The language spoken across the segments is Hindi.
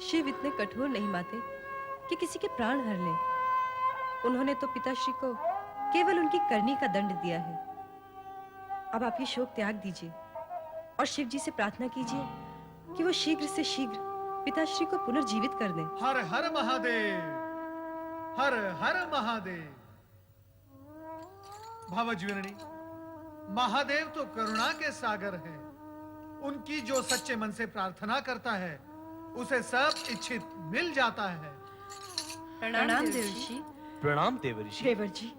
शिव इतने कठोर नहीं माते कि किसी के प्राण हर लें। उन्होंने तो पिताश्री को केवल उनकी करनी का दंड दिया है। अब आप ये शोक त्याग दीजिए और शिव जी से प्रार्थना कीजिए कि वो शीघ्र से शीघ्र पिताश्री को पुनर्जीवित कर दें। हर हर महादेव, हर हर महादेव। भावज्वीरणी, महादेव तो करुणा के सागर हैं। उनकी जो सच्चे मन से प्रार्थना करता है उसे सब इच्छित मिल जाता है। प्रणाम देवर्षि। प्रणाम देवर्षि। देवर जी,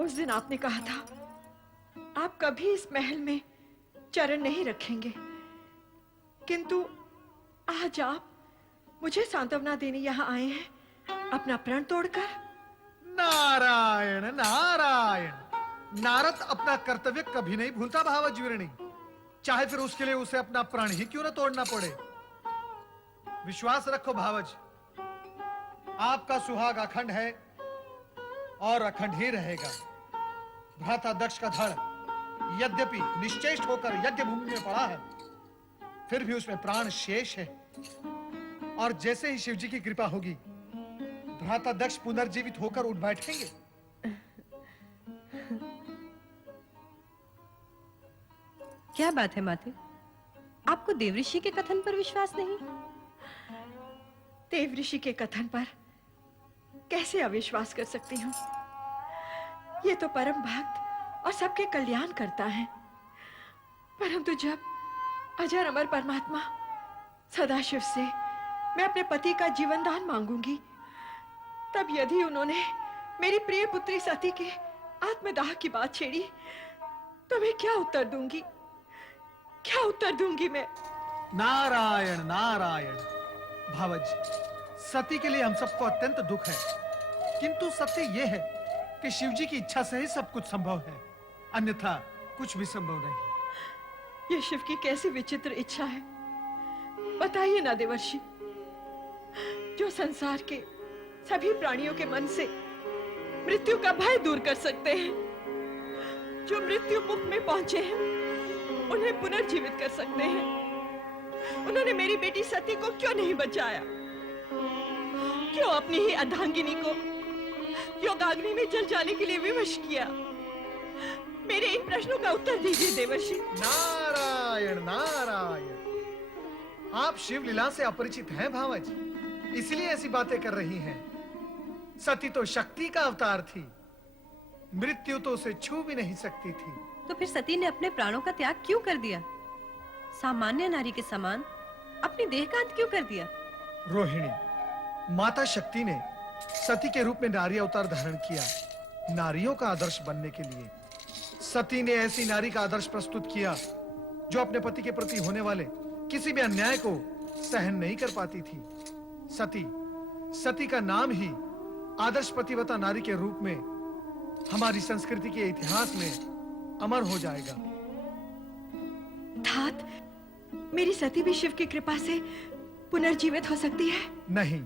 उस दिन आपने कहा था आप कभी इस महल में चरण नहीं रखेंगे, किंतु आज आप मुझे सांत्वना देने यहाँ आए हैं अपना प्रण तोड़कर। नारायण नारायण। नारद अपना कर्तव्य कभी नहीं भूलता भावज्वीरणी, चाहे फिर उसके लिए उसे अपना प्राण ही क्यों न तोड़ना पड़े। विश्वास रखो भावज, आपका सुहाग अखंड है और अखंड ही रहेगा। भ्राता दक्ष का धड़ यद्यपि निश्चेष्ट होकर यज्ञ भूमि में पड़ा है, फिर भी उसमें प्राण शेष है। और जैसे ही शिव जी की कृपा होगी, भ्राता दक्ष पुनर्जीवित होकर उठ बैठेंगे। क्या बात है माते, आपको देवऋषि के कथन पर विश्वास नहीं? देवऋषि के कथन पर कैसे अविश्वास कर सकती हूँ? ये तो परम भक्त और सबके कल्याण करता है। परंतु जब अजर अमर परमात्मा सदाशिव से मैं अपने पति का जीवन दान मांगूंगी, तब यदि उन्होंने मेरी प्रिय पुत्री सती के आत्मदाह की बात छेड़ी, तो मैं क्या उत्तर दूंगी? क्या उत्तर दूंगी मैं? नारायण नारायण। भावज, सती के लिए हम सबको अत्यंत दुख है, किंतु सत्य यह है कि शिव जी की इच्छा से ही सब कुछ संभव है, अन्यथा कुछ भी संभव नहीं। ये शिव की कैसी विचित्र इच्छा है, बताइए ना देवर्षि। जो संसार के सभी प्राणियों के मन से मृत्यु का भय दूर कर सकते हैं, जो मृत्यु मुख में पहुंचे हैं उन्हें पुनर्जीवित कर सकते हैं, उन्होंने मेरी बेटी सती को क्यों नहीं बचाया? क्यों अपनी ही अर्धांगिनी को योगाग्नि में जल जाने के लिए विवश किया? मेरे इन प्रश्नों का उत्तर दीजिए देवर्षि। नारायण नारायण। आप शिव लीला से अपरिचित हैं भावज, इसलिए ऐसी बातें कर रही हैं। सती तो शक्ति का अवतार थी, मृत्यु तो उसे छू भी नहीं सकती थी। तो फिर सती ने अपने प्राणों का त्याग क्यों कर दिया? सामान्य नारी के समान अपनी देह का अंत क्यों कर दिया? रोहिणी, माता शक्ति ने सती के रूप में नारी अवतार धारण किया, नारियों का आदर्श बनने के लिए। सती ने ऐसी नारी का आदर्श प्रस्तुत किया जो अपने पति के प्रति होने वाले किसी भी अन्याय को सहन नहीं कर पाती थी। सती का नाम ही आदर्श पतिव्रता नारी के रूप में हमारी संस्कृति के इतिहास में अमर हो जाएगा। तात, मेरी सती भी शिव की कृपा से पुनर्जीवित हो सकती है? नहीं,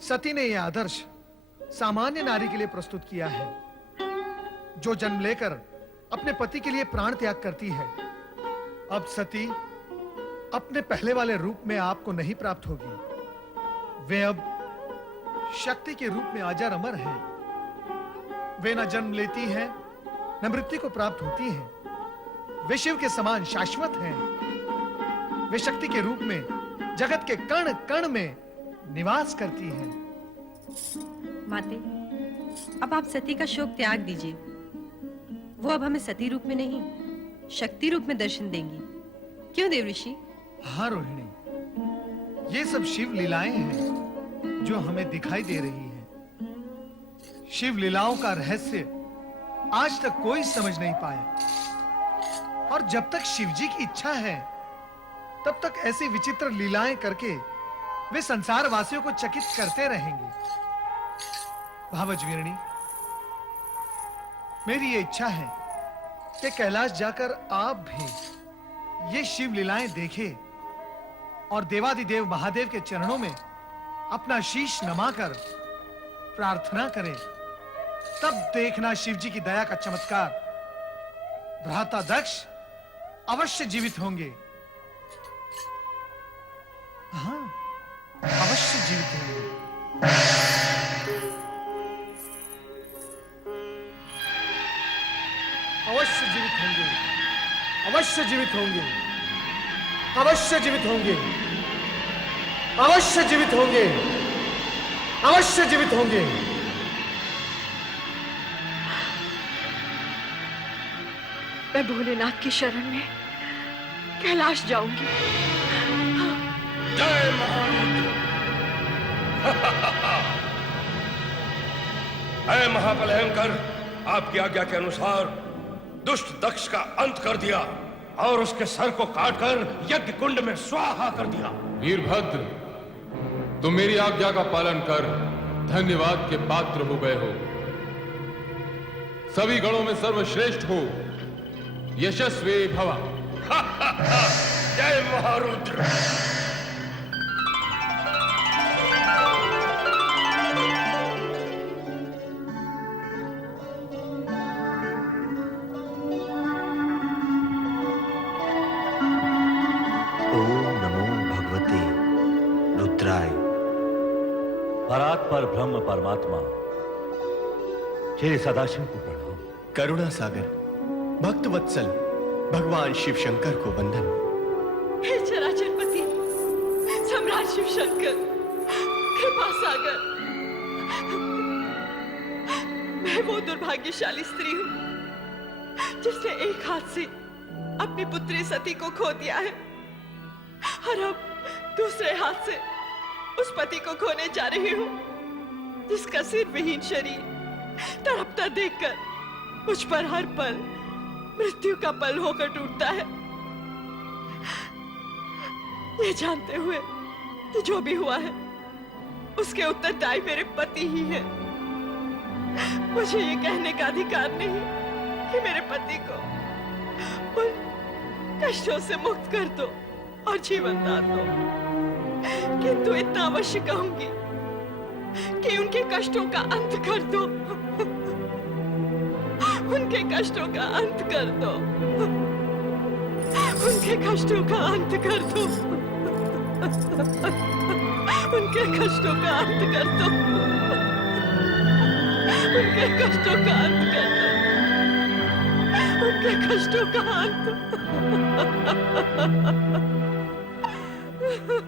सती ने यह आदर्श सामान्य नारी के लिए प्रस्तुत किया है, जो जन्म लेकर अपने पति के लिए प्राण त्याग करती है। अब सती अपने पहले वाले रूप में आपको नहीं प्राप्त होगी। वे अब शक्ति के रूप में अजर अमर हैं। वे न जन्म लेती हैं, न मृत्यु को प्राप्त होती हैं। वे शिव के समान शाश्वत हैं। वे शक्ति के रूप में जगत के कण कण में निवास करती हैं। माते, अब आप सती का शोक त्याग दीजिए। वो अब हमें सती रूप में नहीं, शक्ति रूप में दर्शन देंगी। क्यों देवऋषि? हाँ रोहिणी, ये सब शिव लीलाएं हैं जो हमें दिखाई दे रही हैं। शिव लीलाओं का रहस्य आज तक कोई समझ नहीं पाया, और जब तक शिव जी की इच्छा है तब तक ऐसी विचित्र लीलाएं करके वे संसार वासियों को चकित करते रहेंगे। भावज्वीरणी, मेरी ये इच्छा है कि कैलाश जाकर आप भी ये शिव लीलाएं देखें और देवादिदेव महादेव के चरणों में अपना शीश नमाकर प्रार्थना करें। तब देखना शिव जी की दया का चमत्कार। भ्राता दक्ष अवश्य जीवित होंगे। हाँ, जीवित होंगे। अवश्य जीवित होंगे, अवश्य जीवित होंगे, अवश्य जीवित होंगे, अवश्य जीवित होंगे, अवश्य जीवित होंगे। मैं भोलेनाथ की शरण में कैलाश जाऊंगी। जय महारुद्र। है महाकलहंकर, आपकी आज्ञा के अनुसार दुष्ट दक्ष का अंत कर दिया और उसके सर को काटकर यज्ञ कुंड में स्वाहा कर दिया। वीरभद्र, तुम मेरी आज्ञा का पालन कर धन्यवाद के पात्र हो गए हो। सभी गणों में सर्वश्रेष्ठ हो, यशस्वी भवा। जय महारुद्र। परात्पर ब्रह्म परमात्मा श्री सदाशिव को प्रणाम। करुणा सागर भक्त वत्सल भगवान शिव शंकर को वंदन। हे चराचरपति सम्राट शिव शंकर, कृपा सागर, मैं वो दुर्भाग्यशाली स्त्री हूं जिसने एक हाथ से अपनी पुत्री सती को खो दिया है और अब दूसरे हाथ से उस पति को खोने जा रही हूं जिसका सिर विहीन शरीर तड़पता देखकर मुझ पर हर पल मृत्यु का पल होकर टूटता है। ये जानते हुए कि जो भी हुआ है उसके उत्तरदायी मेरे पति ही है, मुझे ये कहने का अधिकार नहीं कि मेरे पति को उन कष्टों से मुक्त कर दो और जीवन दान दो, किंतु इतना अवश्य कहूंगी कि उनके कष्टों का अंत कर दो, उनके कष्टों का अंत कर दो, उनके कष्टों का अंत कर दो, उनके कष्टों का अंत कर दो, उनके कष्टों का अंत कर दो, उनके कष्टों का अंत।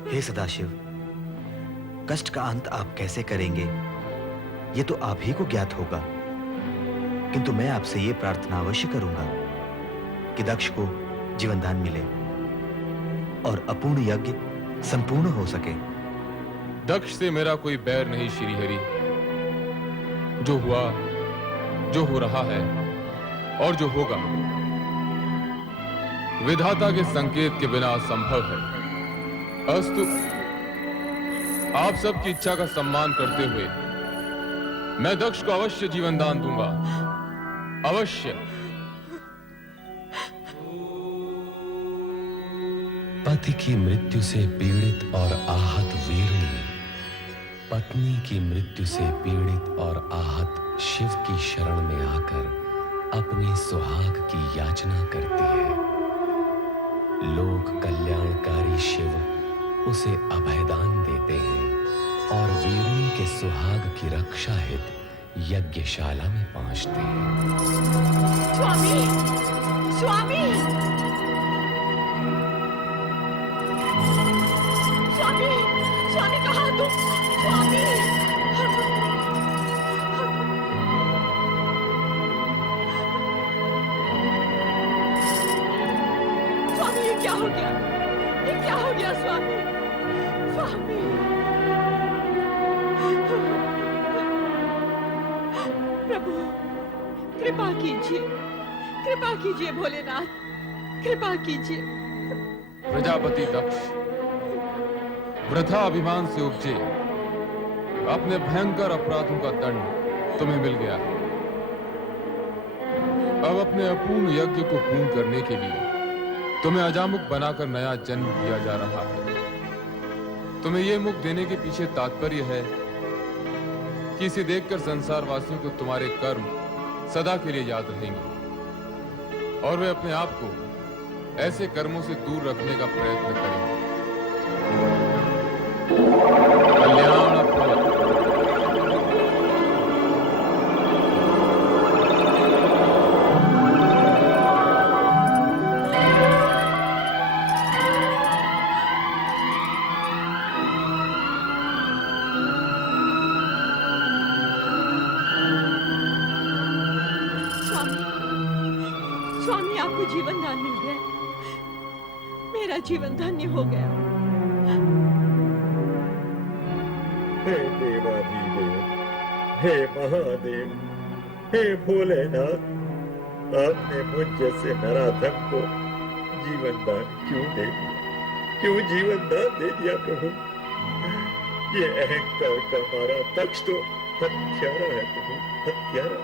हे सदाशिव, कष्ट का अंत आप कैसे करेंगे ये तो आप ही को ज्ञात होगा, किंतु मैं आपसे ये प्रार्थना अवश्य करूंगा कि दक्ष को जीवनदान मिले और अपूर्ण यज्ञ संपूर्ण हो सके। दक्ष से मेरा कोई बैर नहीं श्री हरि। जो हुआ, जो हो रहा है और जो होगा विधाता के संकेत के बिना असंभव है। अस्तु, आप सबकी इच्छा का सम्मान करते हुए मैं दक्ष को अवश्य जीवन दान दूंगा, अवश्य। पति की मृत्यु से पीड़ित और आहत वीरणी पत्नी की मृत्यु से पीड़ित और आहत शिव की शरण में आकर अपने सुहाग की याचना करती है। लोक कल्याणकारी शिव उसे अभयदान देते हैं और वीरणी के सुहाग की रक्षा हेतु यज्ञशाला में पहुंचते हैं। स्वामी, स्वामी, स्वामी, स्वामी कहाँ तुम? स्वामी, स्वामी, ये क्या हो गया? ये क्या हो गया स्वामी? स्वामी, प्रभु कृपा कीजिए, कृपा कीजिए भोलेनाथ, कृपा कीजिए। प्रजापति दक्ष वृथा अभिमान से उपजे अपने भयंकर अपराधों का दंड तुम्हें मिल गया है। अब अपने अपूर्ण यज्ञ को पूर्ण करने के लिए तुम्हें अजामुख बनाकर नया जन्म दिया जा रहा है। तुम्हें यह मुख देने के पीछे तात्पर्य है कि इसे देखकर संसार वासियों को तुम्हारे कर्म सदा के लिए याद रहेंगे और वे अपने आप को ऐसे कर्मों से दूर रखने का प्रयत्न करेंगे। कल्याण मेरा जीवन धन्य हो गया। हे देवाधिदेव, हे महादेव, हे भोलेनाथ, आपने मुझ जैसे नराधम को जीवन दान क्यों दे दिया? क्यों जीवन दान दे दिया प्रभु? ये अहंकार का मारा दक्ष तो हत्यारा है प्रभु, हत्यारा।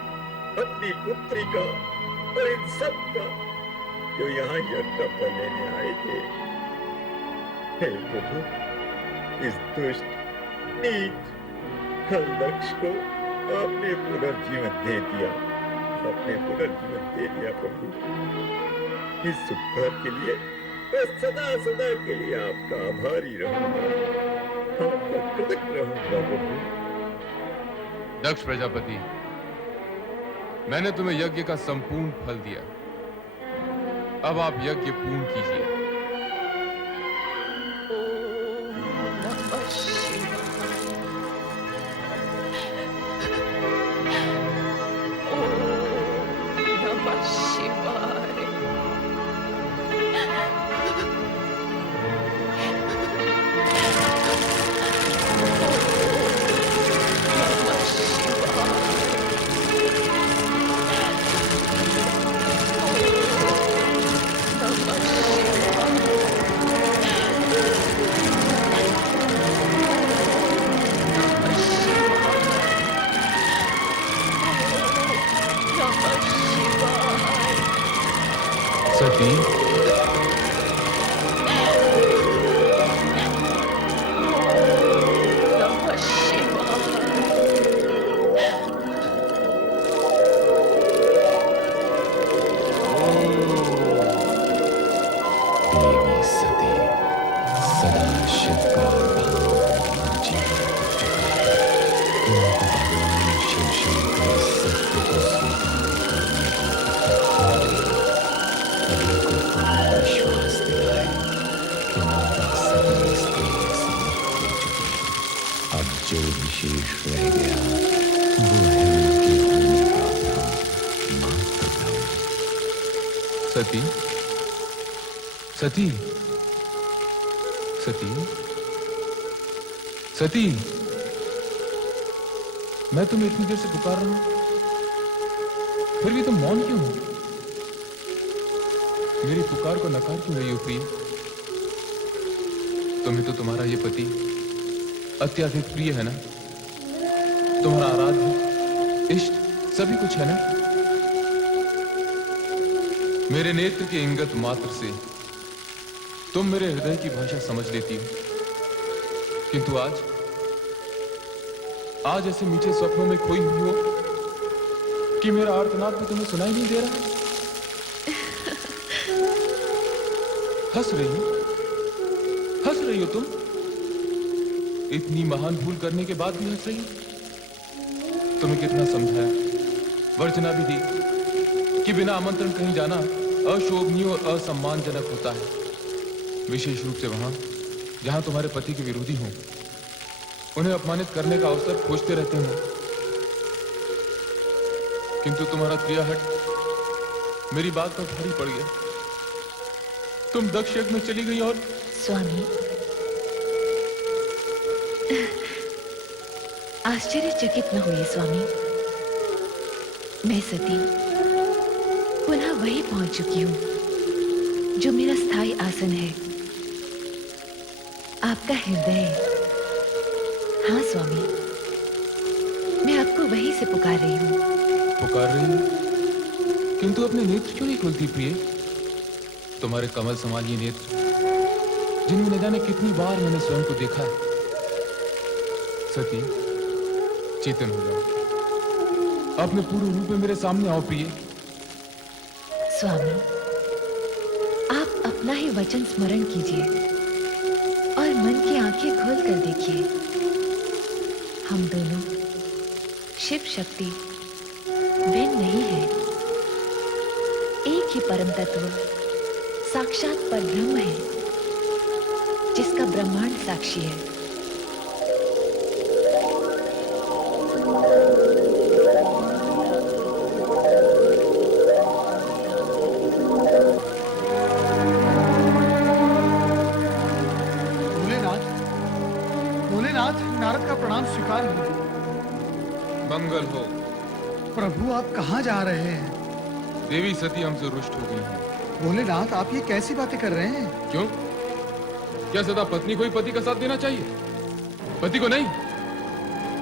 अपनी पुत्री का और इन सब का जो यहाँ यज्ञ का फल लेने आए थे। हे प्रभु, इस दुष्ट नीच खल दक्ष को आपने पुनर्जीवन दे दिया, आपने पुनर्जीवन दे दिया प्रभु। इस उपकार के लिए मैं सदा सदा के लिए आपका आभारी रहूंगा, आपका कृतज्ञ रहूंगा प्रभु। दक्ष प्रजापति, मैंने तुम्हें यज्ञ का संपूर्ण फल दिया। अब आप यज्ञ पूर्ण कीजिए। सती, देवी सती सदा शिव का धाम जीवित कर चुका है। तुमको भगवान शिव शंकर सत्य को स्वीकार करने को तत्पर है। सभी को पूर्ण विश्वास दिलाए कि माता सती स्त्री से मुक्त हो चुकी है। अब जो विशेष रह गया वो है उनके होने का भ्रम, मात्र भ्रम। सती, सती, सती, सती, मैं तुम्हें इतनी देर से पुकार रहा हूं, फिर भी तुम मौन क्यों हो? मेरी पुकार को नकार क्यों रही हो प्रिय? तुम्हें तो तुम्हारा ये पति अत्यधिक प्रिय है ना? तुम्हारा आराध्य इष्ट सभी कुछ है ना? मेरे नेत्र के इंगत मात्र से तुम मेरे हृदय की भाषा समझ लेती हो, किंतु आज ऐसे मीठे स्वप्नों में खोई हुई हो कि मेरा आर्तनाद भी तुम्हें सुनाई नहीं दे रहा। हंस रही हो तुम? इतनी महान भूल करने के बाद भी हंस रही हो? तुम्हें कितना समझाया, वर्जना भी दी कि बिना आमंत्रण कहीं जाना अशोभनीय और असम्मानजनक होता है, विशेष रूप से वहां जहां तुम्हारे पति के विरोधी हों, उन्हें अपमानित करने का अवसर खोजते रहते हो। किंतु तुम्हारा त्रियाहट मेरी बात पर भारी पड़ गया। तुम दक्ष यज्ञ में चली गई और स्वामी, आश्चर्यचकित न हुई स्वामी। मैं सती पुनः वहीं पहुंच चुकी हूं जो मेरा स्थायी आसन है, आपका हृदय। हाँ स्वामी, मैं आपको वहीं से पुकार रही हूं। पुकार रही हो, किंतु अपने नेत्र क्यों नहीं खोलती प्रिय? तुम्हारे कमल समान ये नेत्र, जिनमें न जाने कितनी बार मैंने स्वयं को देखा है। सती, चेतन हो जाओ, अपने पूर्ण रूप में मेरे सामने आओ प्रिय। स्वामी, आप अपना ही वचन स्मरण कीजिए और मन की आंखें खोल कर देखिए। हम दोनों शिव शक्ति भिन्न नहीं है, एक ही परम तत्व साक्षात परब्रह्म है, जिसका ब्रह्मांड साक्षी है। भोलेनाथ, नारद का प्रणाम स्वीकार हो। मंगल हो। प्रभु आप कहाँ जा रहे हैं? देवी सती हमसे रुष्ट हो गई है। भोलेनाथ, आप ये कैसी बातें कर रहे हैं? क्यों? क्या सदा पत्नी को ही पति का साथ देना चाहिए, पति को नहीं?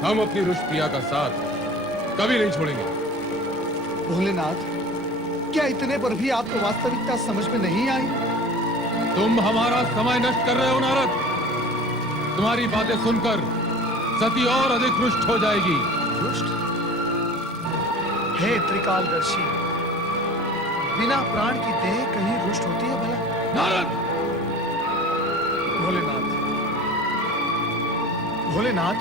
हम अपनी रुष्ट प्रिया का साथ कभी नहीं छोड़ेंगे। भोलेनाथ, क्या इतने पर भी आपको वास्तविकता समझ में नहीं आई? तुम हमारा समय नष्ट कर रहे हो नारद। तुम्हारी बातें सुनकर सती और अधिक रुष्ट हो जाएगी। रुष्ट? हे त्रिकालदर्शी, बिना प्राण की देह कहीं रुष्ट होती है भला? नारद! भोलेनाथ, भोलेनाथ,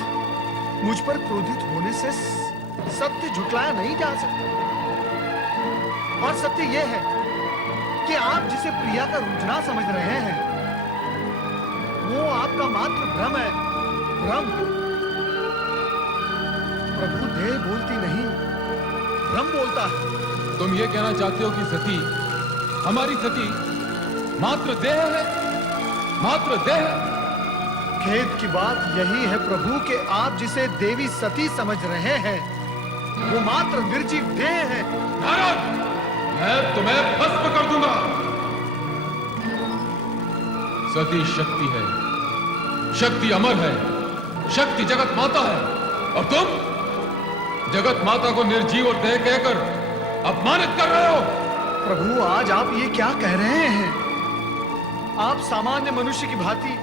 मुझ पर क्रोधित होने से सत्य झुटलाया नहीं जा सकता। और सत्य यह है कि आप जिसे प्रिया का रुझान समझ रहे हैं, वो आपका मात्र भ्रम है। भ्रम। प्रभु देह बोलती नहीं, भ्रम बोलता है। तुम ये कहना चाहते हो कि सती, हमारी सती मात्र देह है? मात्र देह? खेद की बात यही है प्रभु कि आप जिसे देवी सती समझ रहे हैं, वो मात्र निर्जीव देह है। नारद, मैं तुम्हें भस्म कर दूंगा। सती शक्ति है, शक्ति अमर है, शक्ति जगत माता है, और तुम जगत माता को निर्जीव और देह कहकर अपमानित कर रहे हो। प्रभु, आज आप ये क्या कह रहे हैं? आप सामान्य मनुष्य की भांति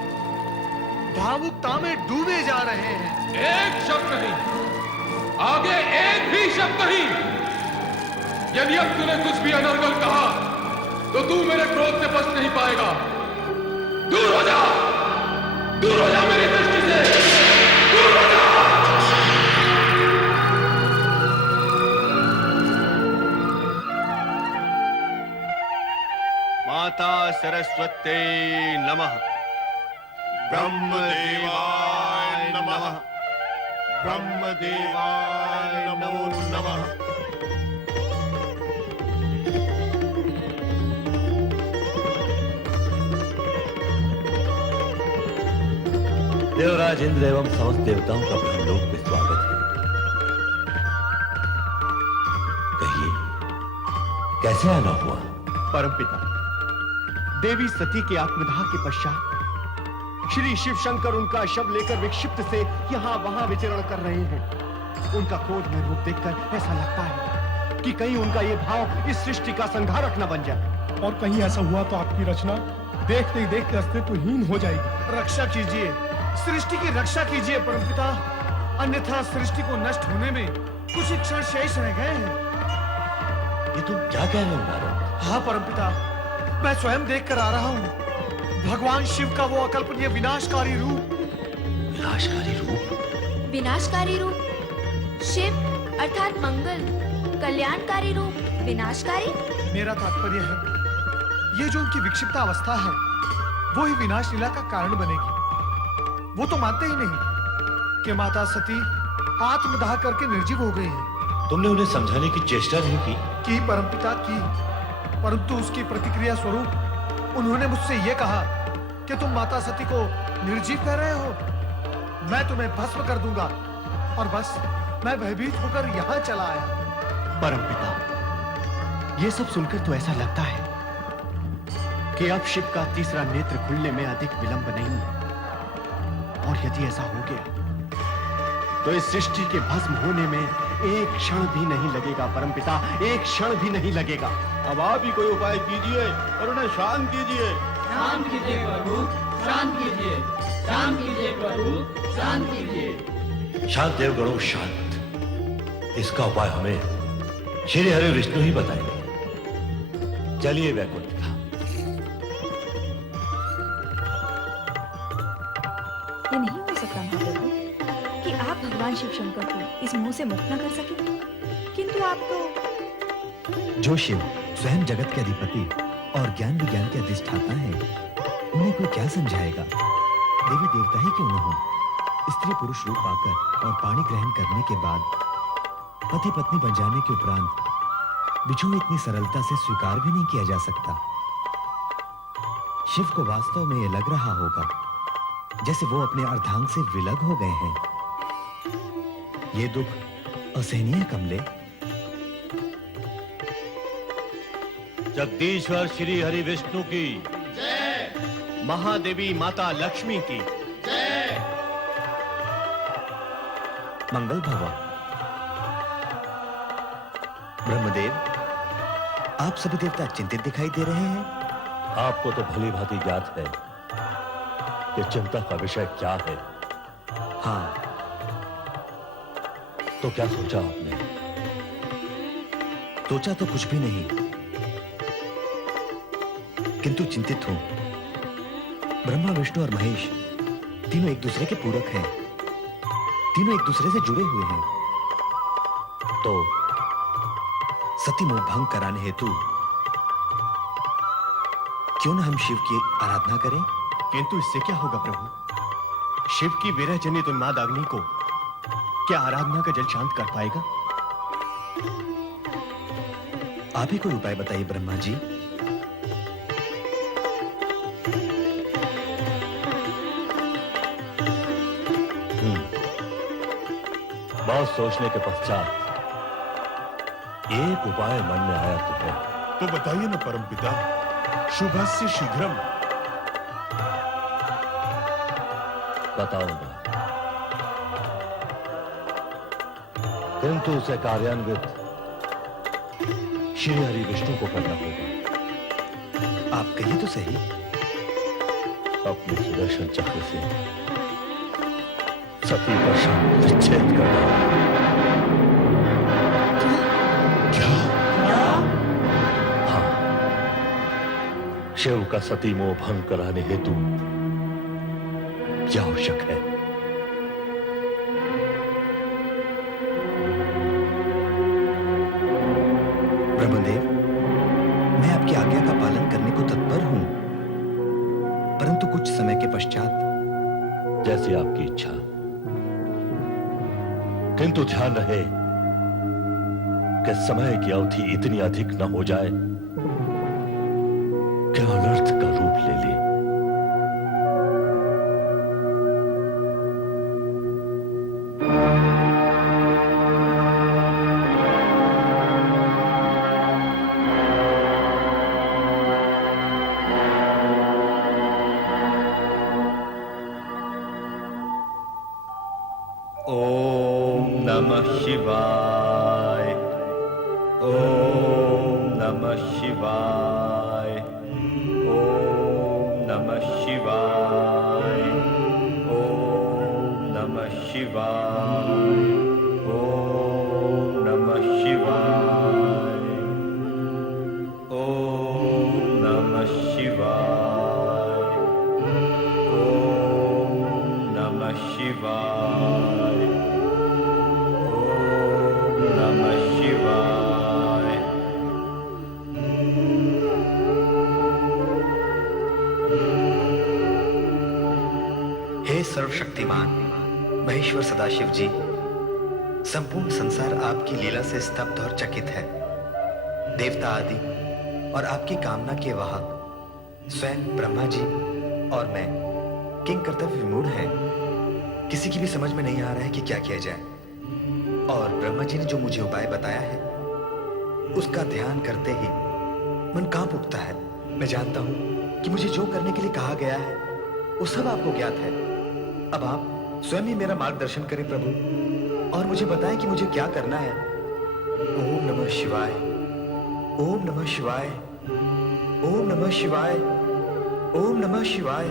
भावुकता में डूबे जा रहे हैं। एक शब्द नहीं, आगे एक भी शब्द नहीं। यदि अब तूने कुछ भी अनर्गल कहा तो तू मेरे क्रोध से बच नहीं पाएगा। दूर हो जा, दूर हो जा मेरी दृष्टि से, दूर हो जा। माता सरस्वते नमः। ब्रह्मदेवाय नमः। ब्रह्मदेवाय नमो नमः। देवराज इंद्र एवं समस्त देवताओं का ब्रह्मलोक में स्वागत है। कहिए, कैसे आना हुआ? परमपिता, देवी सती के आत्मदाह के पश्चात श्री शिव शंकर उनका शव लेकर विक्षिप्त से यहाँ वहां विचरण कर रहे हैं। उनका क्रोध में रूप देखकर ऐसा लगता है कि कहीं उनका ये भाव इस सृष्टि का संहारक न बन जाए। और कहीं ऐसा हुआ तो आपकी रचना देखते ही देखते अस्तित्वहीन हो जाएगी। रक्षा कीजिए, सृष्टि की रक्षा कीजिए परमपिता, अन्यथा सृष्टि को नष्ट होने में कुछ ही क्षण शेष रह गए हैं। ये तुम क्या कह रहे हो नारद? हाँ परमपिता, मैं स्वयं देख कर आ रहा हूँ भगवान शिव का वो अकल्पनीय विनाशकारी रूप। विनाशकारी रूप? विनाशकारी रूप? शिव अर्थात मंगल, कल्याणकारी रूप विनाशकारी? मेरा तात्पर्य है, ये जो उनकी विक्षिप्त अवस्था है, वो ही विनाश लीला का कारण बनेगी। वो तो मानते ही नहीं कि माता सती आत्मदाह करके निर्जीव हो गई है। तुमने उन्हें समझाने की चेष्टा नहीं की? परमपिता की, परंतु उसकी प्रतिक्रिया स्वरूप उन्होंने मुझसे यह कहा कि तुम माता सती को निर्जीव कह रहे हो, मैं तुम्हें भस्म कर दूंगा। और बस मैं भयभीत होकर यहाँ चला आया। परमपिता, ये सब सुनकर तो ऐसा लगता है कि अब शिव का तीसरा नेत्र खुलने में अधिक विलंब नहीं है। और यदि ऐसा हो गया तो इस सृष्टि के भस्म होने में एक क्षण भी नहीं लगेगा। परमपिता, एक क्षण भी नहीं लगेगा। अब आप ही कोई उपाय कीजिए और उन्हें शांत कीजिए। शांत कीजिए प्रभु, शांत कीजिए, शांत कीजिए प्रभु, शांत कीजिए। शांत देवगणों, शांत। इसका उपाय हमें श्री हरि विष्णु ही बताएंगे। चलिए वैकुंठ धाम। ये नहीं हो सकता महाप्रभु कि आप भगवान शिव शंकर को इस मोह से मुक्त न कर सके। किंतु आप तो जो शिव स्वयं जगत के अधिपति और ज्ञान विज्ञान के अधिष्ठाता है, उन्हें कोई क्या समझाएगा? देवी देवता ही क्यों न हो, स्त्री पुरुष रूप पाकर और पाणी ग्रहण करने के बाद पति पत्नी बन जाने के उपरांत बिछुआ इतनी सरलता से स्वीकार भी नहीं किया जा सकता। शिव को वास्तव में यह लग रहा होगा जैसे वो अपने अर्धांग से विलग हो गए हैं। ये दुख असहनीय कमले। जगदीश्वर श्री हरि विष्णु की जय। महादेवी माता लक्ष्मी की जय। मंगल भवा। ब्रह्मदेव, आप सभी देवता चिंतित दिखाई दे रहे हैं। आपको तो भली भांति ज्ञात है कि चिंता का विषय क्या है। हाँ, तो क्या सोचा आपने? सोचा तो कुछ भी नहीं, किंतु चिंतित हूं। ब्रह्मा, विष्णु और महेश तीनों एक दूसरे के पूरक हैं। तीनों एक दूसरे से जुड़े हुए हैं। तो सती मोह भंग कराने हेतु क्यों न हम शिव की आराधना करें? किंतु इससे क्या होगा प्रभु? शिव की विरह जनित उन्माद अग्नि को क्या आराधना का जल शांत कर पाएगा? आप ही कोई उपाय बताइए ब्रह्मा जी। बहुत सोचने के पश्चात एक उपाय मन में आया तुम्हें। तो बताइए ना परमपिता, शुभस्य शीघ्रम। बताऊंगा, किंतु उसे कार्यान्वित श्री हरि विष्णु को करना होगा। आप कहिए तो सही। अपने सुदर्शन चक्र से सती का शव विच्छेद करना। हाँ, शिव का सती मोह भंग कराने हेतु क्या आवश्यक है? ब्रह्मदेव, मैं आपकी आज्ञा का पालन करने को तत्पर हूं, परंतु कुछ समय के पश्चात। जैसी आपकी इच्छा, किंतु ध्यान रहे कि समय की अवधि इतनी अधिक न हो जाए कि अनर्थ का रूप ले ले। ओम नमः शिवाय। ओम नमः शिवाय। ओम नमः शिवाय। ओम नमः शिवाय। ओम नमः शिवाय। ओम नमः शिवाय। ओम नमः शिवाय। ओम नमः शिवाय। हे सर्वशक्तिमान महेश्वर सदाशिव जी, संपूर्ण संसार आपकी लीला से स्तब्ध और चकित है। देवता आदि और आपकी कामना के वाहक स्वयं ब्रह्मा जी और मैं किंग कर्तव्य विमूढ़ हैं। किसी की भी समझ में नहीं आ रहा है कि क्या किया जाए। और ब्रह्मा जी ने जो मुझे उपाय बताया है, उसका ध्यान करते ही मन कांप उठता है। मैं जानता हूं कि मुझे जो करने के लिए कहा गया है वो सब आपको ज्ञात है। अब आप स्वयं ही मेरा मार्गदर्शन करें प्रभु, और मुझे बताएं कि मुझे क्या करना है। ओम नमः शिवाय। ओम नमः शिवाय। ओम नमः शिवाय। ओम नमः शिवाय।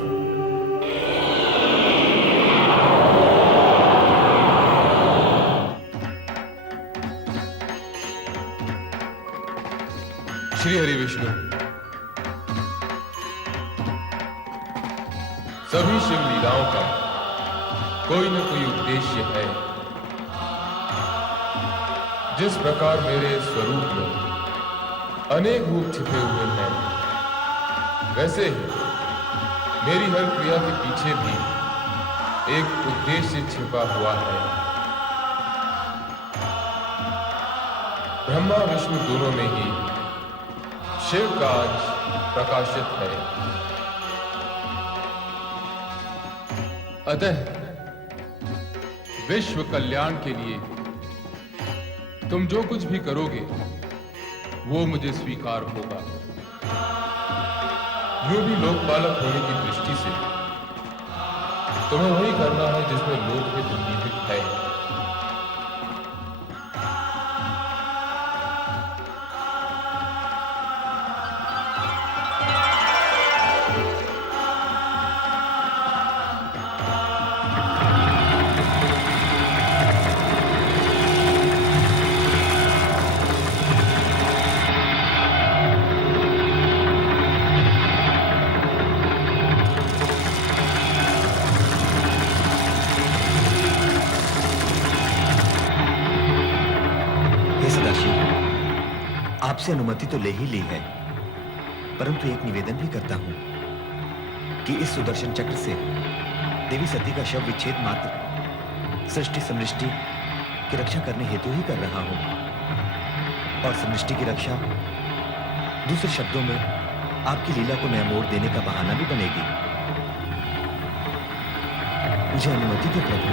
श्री हरि विष्णु, सभी शिव लीलाओं का कोई न कोई उद्देश्य है। जिस प्रकार मेरे स्वरूप में अनेक रूप छिपे हुए हैं, वैसे ही मेरी हर क्रिया के पीछे भी एक उद्देश्य छिपा हुआ है। ब्रह्मा विष्णु दोनों में ही शिव का आज प्रकाशित है। अतः विश्व कल्याण के लिए तुम जो कुछ भी करोगे वो मुझे स्वीकार होगा। यूं भी लोकपालक होने की दृष्टि से तुम्हें वही करना है जिसमें लोकहित निहित है। आपसे अनुमति तो ले ही ली है, परंतु एक निवेदन भी करता हूं कि इस सुदर्शन चक्र से देवी सती का शव विच्छेद मात्र सृष्टि समृष्टि की रक्षा करने हेतु ही कर रहा हूं, और समृष्टि की रक्षा दूसरे शब्दों में आपकी लीला को नया मोड़ देने का बहाना भी बनेगी। मुझे अनुमति दो प्रभु।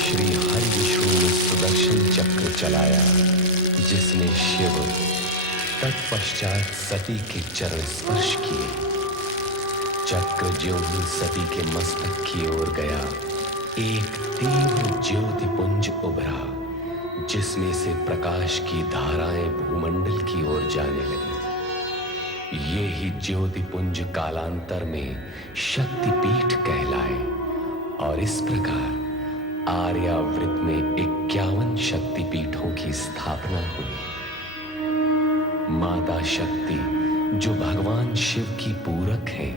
श्री हरि विष्णु ने सुदर्शन चक्र चलाया, जिसने शिव तत्पश्चात सती के चरण स्पर्श किए। चक्र ज्यों ही सती के मस्तक की ओर गया, एक तीव्र ज्योति पुंज उभरा, जिसमें से प्रकाश की धाराएं भूमंडल की ओर जाने लगी। ये ही ज्योति पुंज कालांतर में शक्तिपीठ कहलाए, और इस प्रकार आर्यावृत में 51 शक्तिपीठों की स्थापना हुई। माता शक्ति, जो भगवान शिव की पूरक है,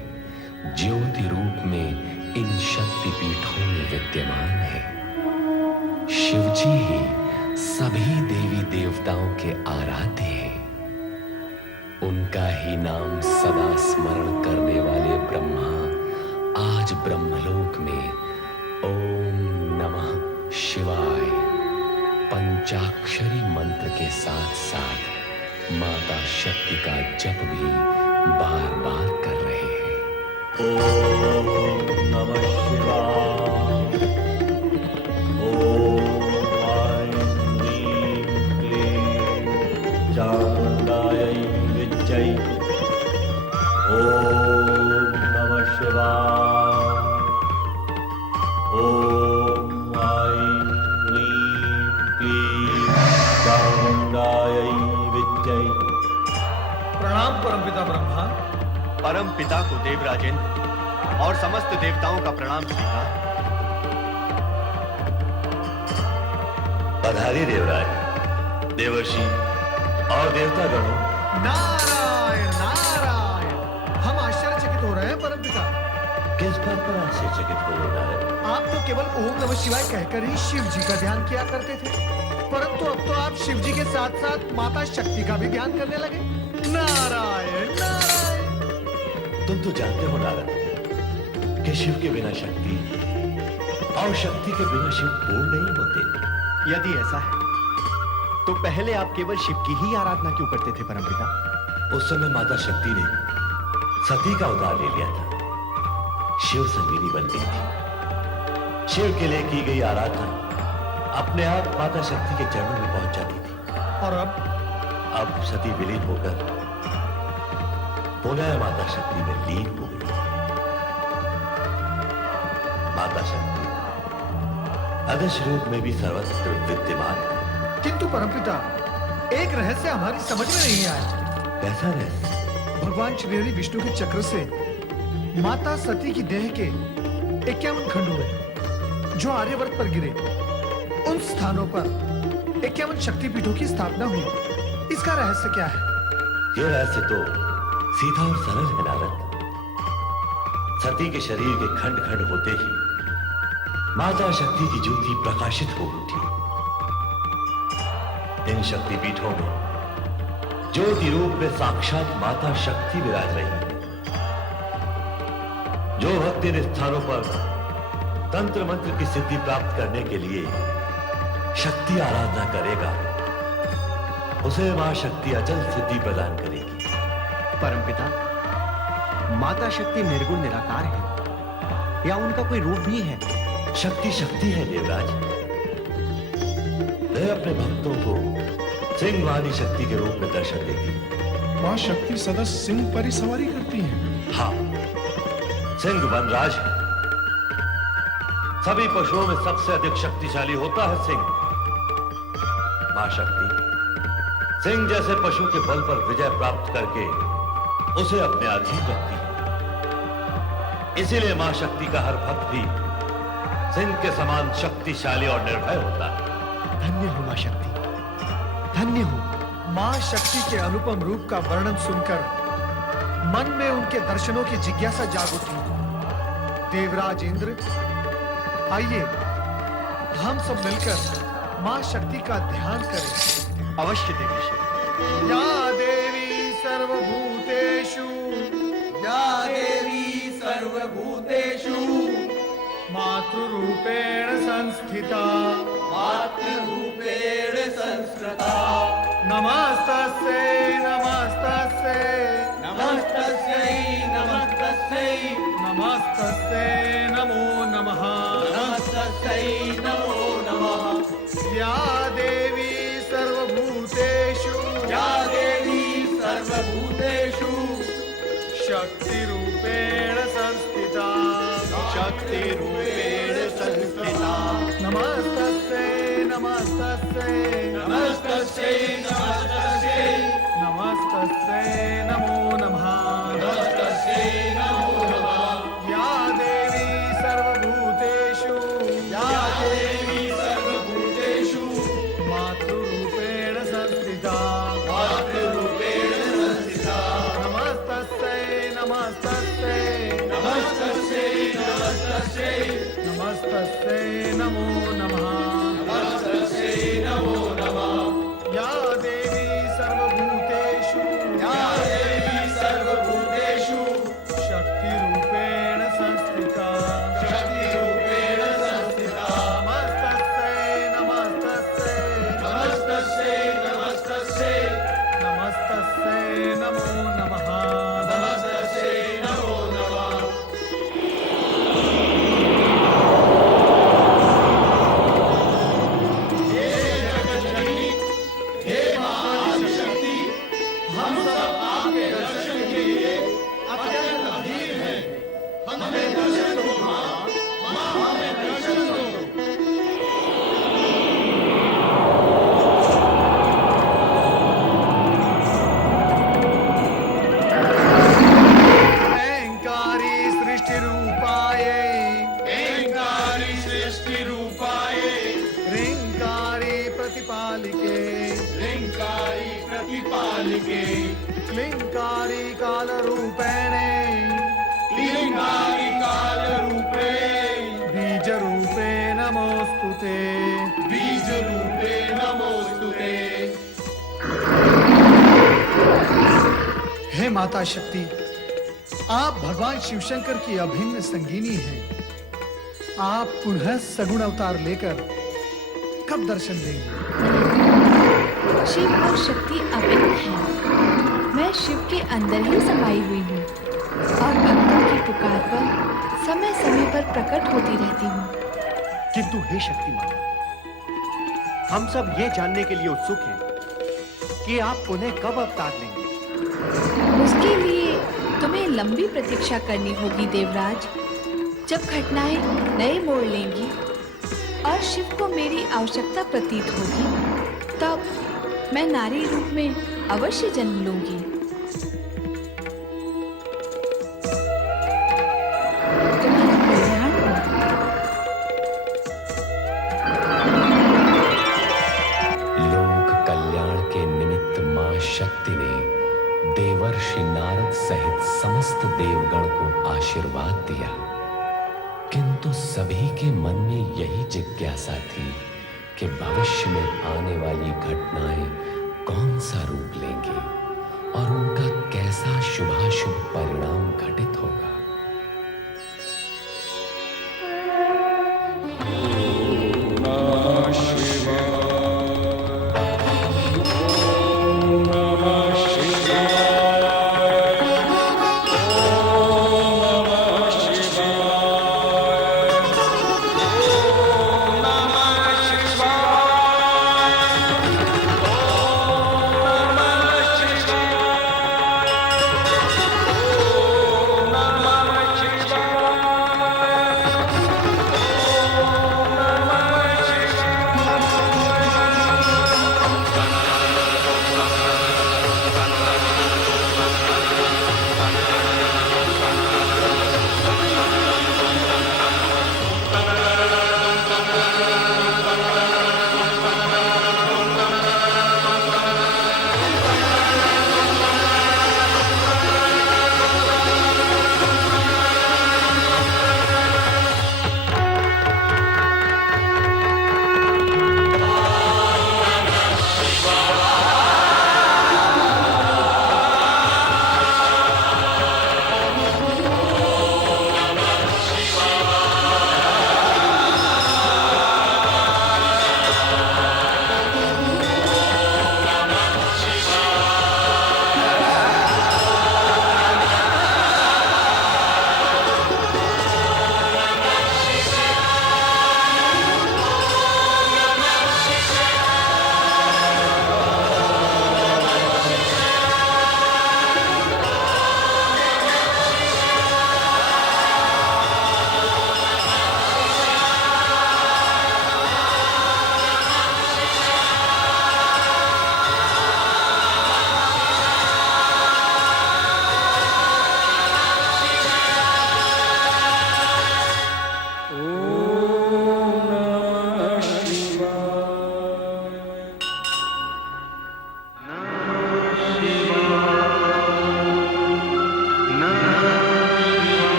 ज्योति रूप में इन शक्तिपीठों में विद्यमान है। शिवजी ही सभी देवी देवताओं के आराध्य हैं। उनका ही नाम सदा स्मरण करने वाले ब्रह्मा आज ब्रह्मलोक में ओम नमः शिवाय पंचाक्षरी मंत्र के साथ साथ माता शक्ति का जप भी बार बार कर रहे हैं। ओम नमः शिवाय। ओम ऐं ह्रीं क्लीं चामुण्डायै विद्महे। ओम नमः शिवाय। ओम ऐं ह्रीं क्लीं चामुण्डायै विद्महे। प्रणाम परमपिता ब्रह्मा। परम पिता को देवराजेंद्र और समस्त देवताओं का प्रणाम स्वीकार। पधारी देवराज, देवर्षि और देवता गणों। नारायण नारायण। हम आश्चर्यचकित हो रहे हैं परमपिता। किस बात पर आश्चर्यचकित हो रहे हैं? आप तो केवल ओम नमः शिवाय कहकर ही शिव जी का ध्यान किया करते थे, परंतु अब तो आप शिव जी के साथ साथ माता शक्ति का भी ध्यान करने लगे। नारायण नारायण। तुम तो जानते हो नारद कि शिव के बिना शक्ति और शक्ति के बिना शिव पूर्ण नहीं होते। यदि ऐसा है तो पहले आप केवल शिव की ही आराधना क्यों करते थे परमपिता? उस समय माता शक्ति ने सती का अवतार ले लिया था, शिव संगिनी बन गई थी। शिव के लिए की गई आराधना अपने आप माता शक्ति के चरणों में पहुंच जाती थी। और अब सती विलीन होकर पुनः माता शक्ति में लीन हो गई। माता शक्ति अदृश रूप में भी सर्वत्र विद्यमान है। किंतु परमपिता, एक रहस्य हमारी समझ में नहीं आया। कैसा रहस्य? भगवान श्री हरि विष्णु के चक्र से माता सती की देह के 51 खंड हुए, जो आर्यवर्त पर गिरे। उन स्थानों पर 51 शक्तिपीठों की स्थापना हुई। इसका रहस्य क्या है? यह रहस्य तो सीधा और सरल है नारद। सती के शरीर के खंड खंड होते ही माता शक्ति की ज्योति प्रकाशित हो उठी। इन शक्तिपीठों में ज्योति रूप में साक्षात माता शक्ति विराज रही है। जो भक्त इन स्थानों पर तंत्र मंत्र की सिद्धि प्राप्त करने के लिए शक्ति आराधना करेगा, उसे मां शक्ति अचल सिद्धि प्रदान करेगी। परमपिता, माता शक्ति निर्गुण निराकार है या उनका कोई रूप भी है? शक्ति शक्ति है देवराज। वह अपने भक्तों को सिंह वाली शक्ति के रूप में दर्शन देगी। माँ शक्ति सदा सिंह पर ही सवारी करती हैं। हाँ, सिंह वनराज है। सभी पशुओं में सबसे अधिक शक्तिशाली होता है सिंह। मां शक्ति सिंह जैसे पशु के बल पर विजय प्राप्त करके उसे अपने अधीन रखती है। इसीलिए मां शक्ति का हर भक्त भी सिंह के समान शक्तिशाली और निर्भय होता है। धन्य हो मां शक्ति, धन्य हो। मां शक्ति के अनुपम रूप का वर्णन सुनकर मन में उनके दर्शनों की जिज्ञासा जाग उठी। देवराज इंद्र, आइए हम सब मिलकर मां शक्ति का ध्यान करें। अवश्य देवी। या देवी सर्वभूतेषु, या देवी सर्वभूतेषु मातृरूपेण संस्थिता, मातृरूपेण संस्कृता। नमस्तस्यै नमस्तस्यै नमस्तस्यै नमस्तस्यै नमस्तस्यै नमो नमः। नमस्तस्यै नमो नमः। या देवी सर्वभूतेषु, या देवी सर्वभूतेषु शक्तिरूपेण संस्थिता, शक्तिरूपेण संस्थिता। नमस्तस्यै नमस्तस्यै नमस्तस्यै नमस्तस्यै नमस्तस्यै नमो नमः। नमस्तस्यै नमो नमः। या देवी सर्वभूतेषु, या देवी सर्वभूतेषु मातृरूपेण संस्थिता, मातृरूपेण संस्थिता। नमस्तस्यै नमस्तस्यै नमस्तस्यै नमस्तस्यै नमस्तस्यै नमो नमः। नमस्तस्यै नमो नमः। या देवी सर्वभूतेषु, या देवी सर्वभूतेषु शक्तिरूपेण संस्थिता, शक्तिरूपेण संस्थिता। नमस्तस्यै नमस्तस्यै नमस्तस्यै नमस्तस्यै नमस्तस्यै नमो नमः। नमस्तस्यै नमो नमः। हे जगज्जननी, हे महाशक्ति, हम सब आपके दर्शन के लिए अत्यंत अधीर हैं। हमें दर्शन दो माँ, माँ हमें दर्शन दो। ह्रीङ्कारी सृष्टिरूपायै, ह्रीङ्कारी सृष्टिरूपायै, ह्रीङ्कारी प्रतिपालिके, ह्रीङ्कारी प्रतिपालिके, क्लीङ्कारी कालरूपेणे, क्लीङ्कारी कालरूपे, बीजरूपे नमोऽस्तुते। बीजरूपे नमोस्तुते। हे माता शक्ति, आप भगवान शिवशंकर की अभिन्न संगिनी हैं। आप पुनः सगुण अवतार लेकर कब दर्शन देंगे? शिव और शक्ति अभिन्न है। मैं शिव के अंदर ही समाई हुई हूँ और भक्तों की पुकार पर समय समय पर प्रकट होती रहती हूँ। किंतु हे शक्ति माता, हम सब ये जानने के लिए उत्सुक हैं कि आप पुनः कब अवतार लेंगे। उसके लिए तुम्हें लंबी प्रतीक्षा करनी होगी देवराज। जब घटनाएं नए मोड़ लेंगी और शिव को मेरी आवश्यकता प्रतीत होगी, तब मैं नारी रूप में अवश्य जन्म लूंगी। तुम्हारा कल्याण हो। लोक कल्याण के निमित्त मां शक्ति ने देवर्षि नारद सहित समस्त देवगण को आशीर्वाद दिया, किंतु सभी के मन में यही जिज्ञासा थी कि भविष्य में आने वाली घटनाएं कौन सा रूप लेंगी और उनका कैसा